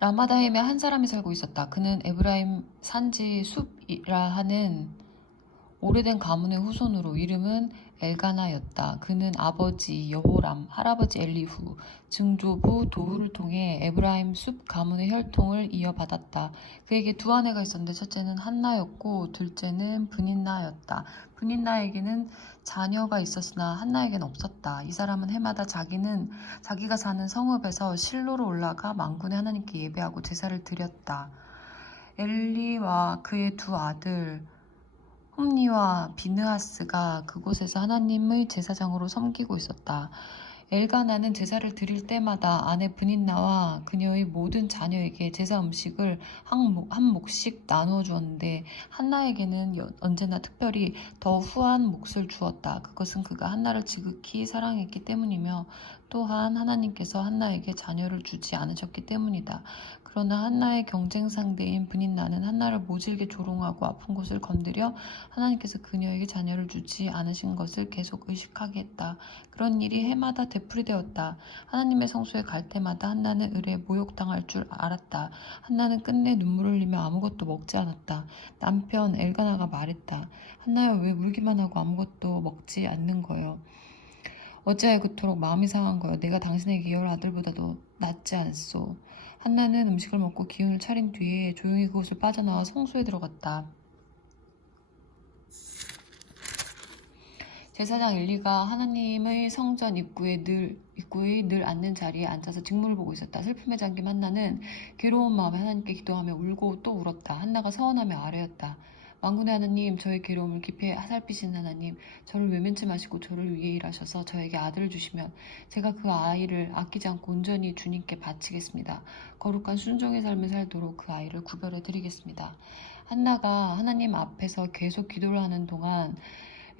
라마다임에 한 사람이 살고 있었다. 그는 에브라임 산지 숲이라 하는 오래된 가문의 후손으로 이름은 엘가나였다. 그는 아버지 여호람, 할아버지 엘리후, 증조부 도후를 통해 에브라임 숲 가문의 혈통을 이어받았다. 그에게 두 아내가 있었는데 첫째는 한나였고 둘째는 브닌나였다. 브닌나에게는 자녀가 있었으나 한나에게는 없었다. 이 사람은 해마다 자기가 사는 성읍에서 실로로 올라가 만군의 하나님께 예배하고 제사를 드렸다. 엘리와 그의 두 아들 홈니와 비느하스가 그곳에서 하나님의 제사장으로 섬기고 있었다. 엘가나는 제사를 드릴 때마다 아내 브닌나와 그녀의 모든 자녀에게 제사 음식을 한 몫씩 나누어 주었는데 한나에게는 언제나 특별히 더 후한 몫을 주었다. 그것은 그가 한나를 지극히 사랑했기 때문이며 또한 하나님께서 한나에게 자녀를 주지 않으셨기 때문이다. 그러나 한나의 경쟁 상대인 브닌나는 한나를 모질게 조롱하고 아픈 곳을 건드려 하나님께서 그녀에게 자녀를 주지 않으신 것을 계속 의식하게 했다. 그런 일이 해마다 되풀이되었다. 하나님의 성소에 갈 때마다 한나는 을에 모욕당할 줄 알았다. 한나는 끝내 눈물을 흘리며 아무것도 먹지 않았다. 남편 엘가나가 말했다. 한나야, 왜 울기만 하고 아무것도 먹지 않는 거요? 어찌하여 그토록 마음이 상한 거요? 내가 당신에게 열 아들보다도 낫지 않소? 한나는 음식을 먹고 기운을 차린 뒤에 조용히 그곳을 빠져나와 성소에 들어갔다. 제사장 엘리가 하나님의 성전 입구의 늘 앉는 자리에 앉아서 직무를 보고 있었다. 슬픔에 잠긴 한나는 괴로운 마음에 하나님께 기도하며 울고 또 울었다. 한나가 서원하며 아뢰었다. 만군의 하나님, 저의 괴로움을 깊이 살피신 하나님, 저를 외면치 마시고 저를 위해 일하셔서 저에게 아들을 주시면 제가 그 아이를 아끼지 않고 온전히 주님께 바치겠습니다. 거룩한 순종의 삶을 살도록 그 아이를 구별해 드리겠습니다. 한나가 하나님 앞에서 계속 기도를 하는 동안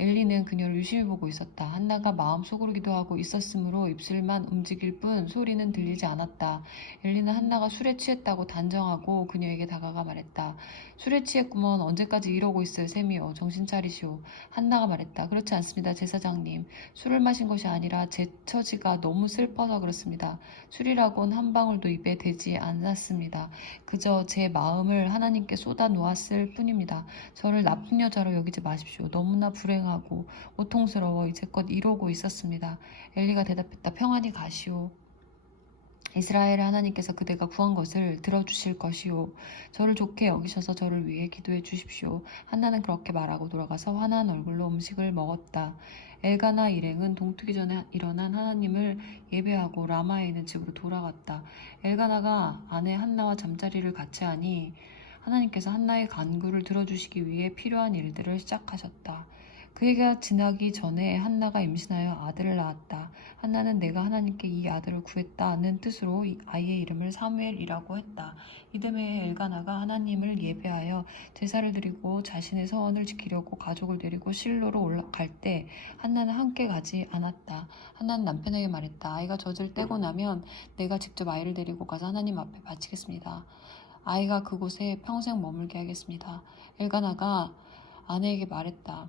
엘리는 그녀를 유심히 보고 있었다. 한나가 마음속으로 기도하고 있었으므로 입술만 움직일 뿐 소리는 들리지 않았다. 엘리는 한나가 술에 취했다고 단정하고 그녀에게 다가가 말했다. 술에 취했구먼. 언제까지 이러고 있을 셈이요. 정신 차리시오. 한나가 말했다. 그렇지 않습니다, 제사장님. 술을 마신 것이 아니라 제 처지가 너무 슬퍼서 그렇습니다. 술이라곤 한 방울도 입에 대지 않았습니다. 그저 제 마음을 하나님께 쏟아 놓았을 뿐입니다. 저를 나쁜 여자로 여기지 마십시오. 너무나 불행하고 고통스러워 이제껏 이러고 있었습니다. 엘리가 대답했다. 평안히 가시오. 이스라엘의 하나님께서 그대가 구한 것을 들어주실 것이오. 저를 좋게 여기셔서 저를 위해 기도해 주십시오. 한나는 그렇게 말하고 돌아가서 환한 얼굴로 음식을 먹었다. 엘가나 일행은 동트기 전에 일어난 하나님을 예배하고 라마에 있는 집으로 돌아갔다. 엘가나가 아내 한나와 잠자리를 같이 하니 하나님께서 한나의 간구를 들어주시기 위해 필요한 일들을 시작하셨다. 그 해가 지나기 전에 한나가 임신하여 아들을 낳았다. 한나는 내가 하나님께 이 아들을 구했다는 뜻으로 이 아이의 이름을 사무엘이라고 했다. 이듬해 엘가나가 하나님을 예배하여 제사를 드리고 자신의 서원을 지키려고 가족을 데리고 실로로 올라갈 때 한나는 함께 가지 않았다. 한나는 남편에게 말했다. 아이가 젖을 떼고 나면 내가 직접 아이를 데리고 가서 하나님 앞에 바치겠습니다. 아이가 그곳에 평생 머물게 하겠습니다. 엘가나가 아내에게 말했다.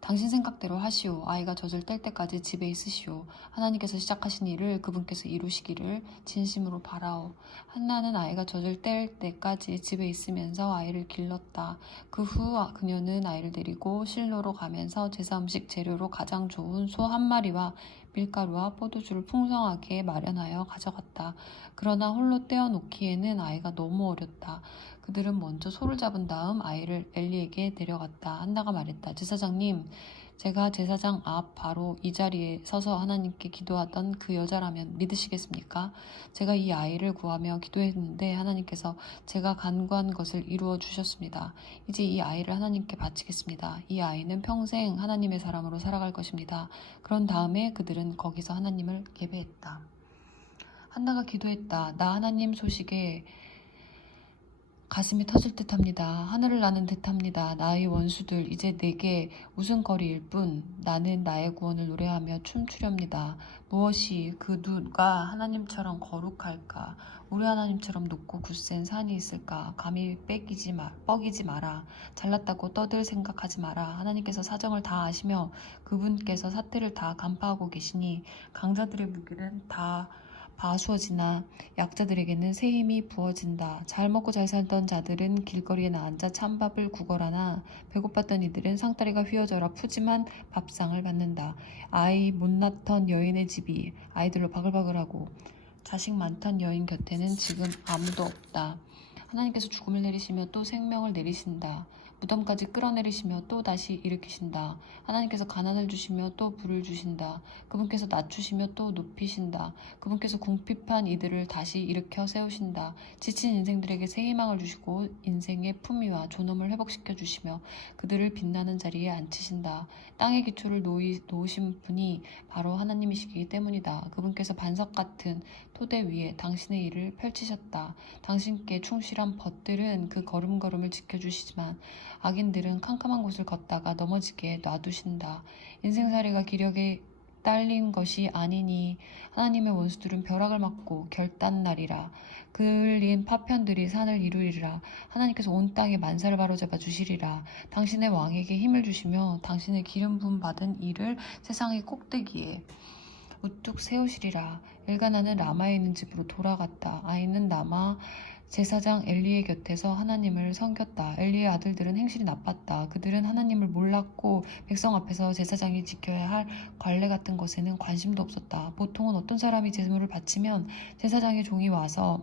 당신 생각대로 하시오. 아이가 젖을 뗄 때까지 집에 있으시오. 하나님께서 시작하신 일을 그분께서 이루시기를 진심으로 바라오. 한나는 아이가 젖을 뗄 때까지 집에 있으면서 아이를 길렀다. 그 후 그녀는 아이를 데리고 실로로 가면서 제사 음식 재료로 가장 좋은 소 한 마리와 밀가루와 포도주를 풍성하게 마련하여 가져갔다. 그러나 홀로 떼어놓기에는 아이가 너무 어렸다. 그들은 먼저 소를 잡은 다음 아이를 엘리에게 데려갔다. 한나가 말했다. 제사장님, 제가 제사장 앞 바로 이 자리에 서서 하나님께 기도하던 그 여자라면 믿으시겠습니까? 제가 이 아이를 구하며 기도했는데 하나님께서 제가 간구한 것을 이루어 주셨습니다. 이제 이 아이를 하나님께 바치겠습니다. 이 아이는 평생 하나님의 사람으로 살아갈 것입니다. 그런 다음에 그들은 거기서 하나님을 예배했다. 한나가 기도했다. 나 하나님 소식에 가슴이 터질 듯합니다. 하늘을 나는 듯합니다. 나의 원수들 이제 내게 웃음거리일 뿐 나는 나의 구원을 노래하며 춤추렵니다. 무엇이 그 누가 하나님처럼 거룩할까? 우리 하나님처럼 높고 굳센 산이 있을까? 감히 뻐기지 마라. 잘났다고 떠들 생각하지 마라. 하나님께서 사정을 다 아시며 그분께서 사태를 다 간파하고 계시니 강자들의 무기는 다 바수어지나 약자들에게는 새 힘이 부어진다. 잘 먹고 잘 살던 자들은 길거리에 앉아 찬밥을 구걸하나 배고팠던 이들은 상다리가 휘어져라 푸짐한 밥상을 받는다. 아이 못 낳던 여인의 집이 아이들로 바글바글하고 자식 많던 여인 곁에는 지금 아무도 없다. 하나님께서 죽음을 내리시며 또 생명을 내리신다. 무덤까지 끌어내리시며 또 다시 일으키신다. 하나님께서 가난을 주시며 또 부를 주신다. 그분께서 낮추시며 또 높이신다. 그분께서 궁핍한 이들을 다시 일으켜 세우신다. 지친 인생들에게 새 희망을 주시고 인생의 품위와 존엄을 회복시켜 주시며 그들을 빛나는 자리에 앉히신다. 땅의 기초를 놓으신 분이 바로 하나님이시기 때문이다. 그분께서 반석 같은 토대 위에 당신의 일을 펼치셨다. 당신께 충실한 벗들은 그 걸음걸음을 지켜주시지만 악인들은 캄캄한 곳을 걷다가 넘어지게 놔두신다. 인생살이가 기력에 딸린 것이 아니니 하나님의 원수들은 벼락을 맞고 결단날이라. 그을린 파편들이 산을 이루리라. 하나님께서 온 땅에 만사를 바로잡아 주시리라. 당신의 왕에게 힘을 주시며 당신의 기름 부음 받은 이를 세상의 꼭대기에 우뚝 세우시리라. 엘가나는 라마에 있는 집으로 돌아갔다. 아이는 남아 제사장 엘리의 곁에서 하나님을 섬겼다. 엘리의 아들들은 행실이 나빴다. 그들은 하나님을 몰랐고 백성 앞에서 제사장이 지켜야 할 관례 같은 것에는 관심도 없었다. 보통은 어떤 사람이 제물을 바치면 제사장의 종이 와서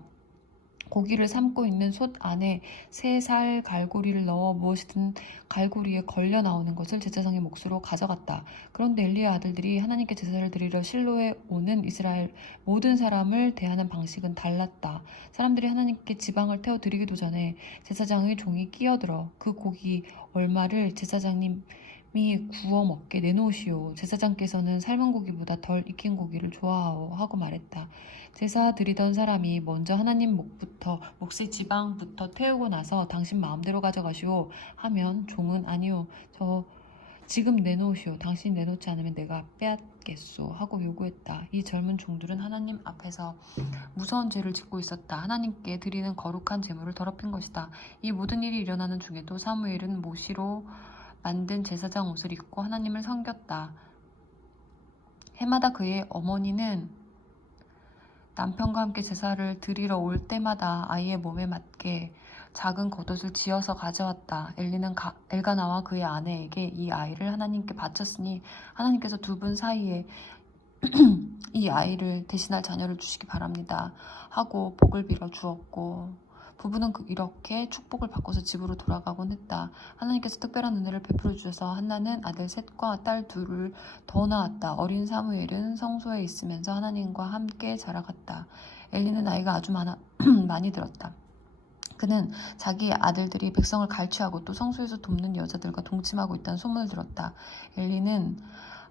고기를 삶고 있는 솥 안에 3살 갈고리를 넣어 무엇이든 갈고리에 걸려 나오는 것을 제사장의 몫으로 가져갔다. 그런데 엘리의 아들들이 하나님께 제사를 드리러 실로에 오는 이스라엘 모든 사람을 대하는 방식은 달랐다. 사람들이 하나님께 지방을 태워 드리기도 전에 제사장의 종이 끼어들어 그 고기 얼마를 제사장님이 구워 먹게 내놓으시오. 제사장께서는 삶은 고기보다 덜 익힌 고기를 좋아하오 하고 말했다. 제사 드리던 사람이 먼저 하나님 몫의 지방부터 태우고 나서 당신 마음대로 가져가시오 하면 종은 아니오 저 지금 내놓으시오. 당신이 내놓지 않으면 내가 빼앗겠소 하고 요구했다. 이 젊은 종들은 하나님 앞에서 무서운 죄를 짓고 있었다. 하나님께 드리는 거룩한 제물을 더럽힌 것이다. 이 모든 일이 일어나는 중에도 사무엘은 모시로 만든 제사장 옷을 입고 하나님을 섬겼다. 해마다 그의 어머니는 남편과 함께 제사를 드리러 올 때마다 아이의 몸에 맞게 작은 겉옷을 지어서 가져왔다. 엘리는 엘가나와 그의 아내에게 이 아이를 하나님께 바쳤으니 하나님께서 두 분 사이에 이 아이를 대신할 자녀를 주시기 바랍니다 하고 복을 빌어 주었고 부부는 이렇게 축복을 받고서 집으로 돌아가곤 했다. 하나님께서 특별한 은혜를 베풀어 주셔서 한나는 아들 셋과 딸 둘을 더 낳았다. 어린 사무엘은 성소에 있으면서 하나님과 함께 자라갔다. 엘리는 나이가 아주 많이 들었다. 그는 자기 아들들이 백성을 갈취하고 또 성소에서 돕는 여자들과 동침하고 있다는 소문을 들었다. 엘리는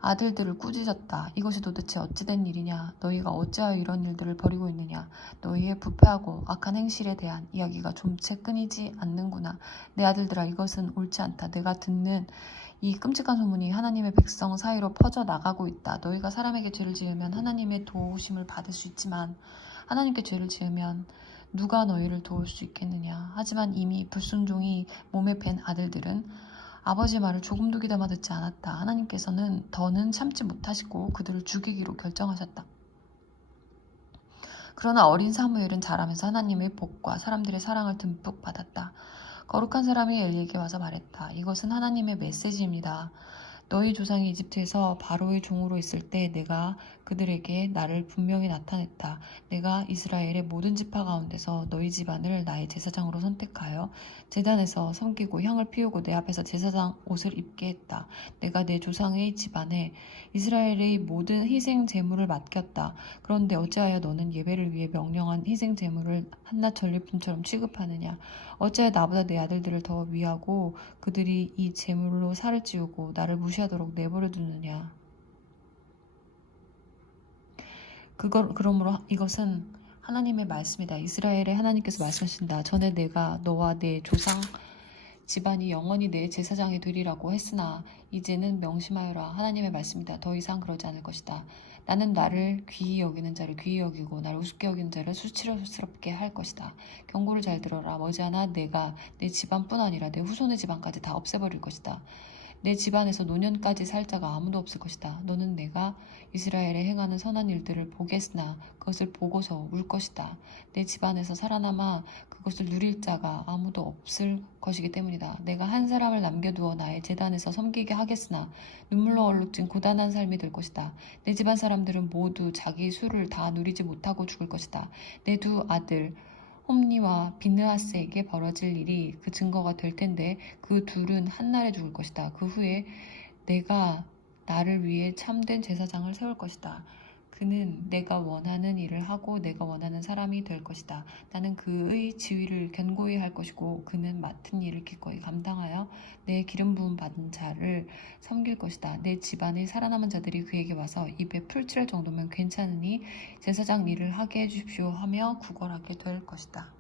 아들들을 꾸짖었다. 이것이 도대체 어찌된 일이냐? 너희가 어찌하여 이런 일들을 벌이고 있느냐? 너희의 부패하고 악한 행실에 대한 이야기가 좀채 끊이지 않는구나. 내 아들들아, 이것은 옳지 않다. 내가 듣는 이 끔찍한 소문이 하나님의 백성 사이로 퍼져나가고 있다. 너희가 사람에게 죄를 지으면 하나님의 도우심을 받을 수 있지만 하나님께 죄를 지으면 누가 너희를 도울 수 있겠느냐? 하지만 이미 불순종이 몸에 밴 아들들은 아버지의 말을 조금도 귀담아 듣지 않았다. 하나님께서는 더는 참지 못하시고 그들을 죽이기로 결정하셨다. 그러나 어린 사무엘은 자라면서 하나님의 복과 사람들의 사랑을 듬뿍 받았다. 거룩한 사람이 엘리에게 와서 말했다. 이것은 하나님의 메시지입니다. 너희 조상이 이집트에서 바로의 종으로 있을 때 내가 그들에게 나를 분명히 나타냈다. 내가 이스라엘의 모든 지파 가운데서 너희 집안을 나의 제사장으로 선택하여 제단에서 섬기고 향을 피우고 내 앞에서 제사장 옷을 입게 했다. 내가 내 조상의 집안에 이스라엘의 모든 희생 제물을 맡겼다. 그런데 어찌하여 너는 예배를 위해 명령한 희생 제물을 한낱 전리품처럼 취급하느냐? 어찌하여 나보다 내 아들들을 더 위하고 그들이 이 제물로 살을 찌우고 나를 무시하도록 내버려 두느냐? 그러므로 이것은 하나님의 말씀이다. 이스라엘의 하나님께서 말씀하신다. 전에 내가 너와 내 조상 집안이 영원히 내 제사장이 되리라고 했으나 이제는 명심하여라. 하나님의 말씀이다. 더 이상 그러지 않을 것이다. 나는 나를 귀히 여기는 자를 귀히 여기고 나를 우습게 여기는 자를 수치스럽게 할 것이다. 경고를 잘 들어라. 머지않아 내가 내 집안뿐 아니라 내 후손의 집안까지 다 없애버릴 것이다. 내 집안에서 노년까지 살 자가 아무도 없을 것이다. 너는 내가 이스라엘에 행하는 선한 일들을 보겠으나 그것을 보고서 울 것이다. 내 집안에서 살아남아 그것을 누릴 자가 아무도 없을 것이기 때문이다. 내가 한 사람을 남겨두어 나의 제단에서 섬기게 하겠으나 눈물로 얼룩진 고단한 삶이 될 것이다. 내 집안 사람들은 모두 자기 수를 다 누리지 못하고 죽을 것이다. 내 두 아들 홈니와 비느하스에게 벌어질 일이 그 증거가 될 텐데 그 둘은 한날에 죽을 것이다. 그 후에 내가 나를 위해 참된 제사장을 세울 것이다. 그는 내가 원하는 일을 하고 내가 원하는 사람이 될 것이다. 나는 그의 지위를 견고히 할 것이고 그는 맡은 일을 기꺼이 감당하여 내 기름 부음 받은 자를 섬길 것이다. 내 집안의 살아남은 자들이 그에게 와서 입에 풀칠할 정도면 괜찮으니 제사장 일을 하게 해주십시오 하며 구걸하게 될 것이다.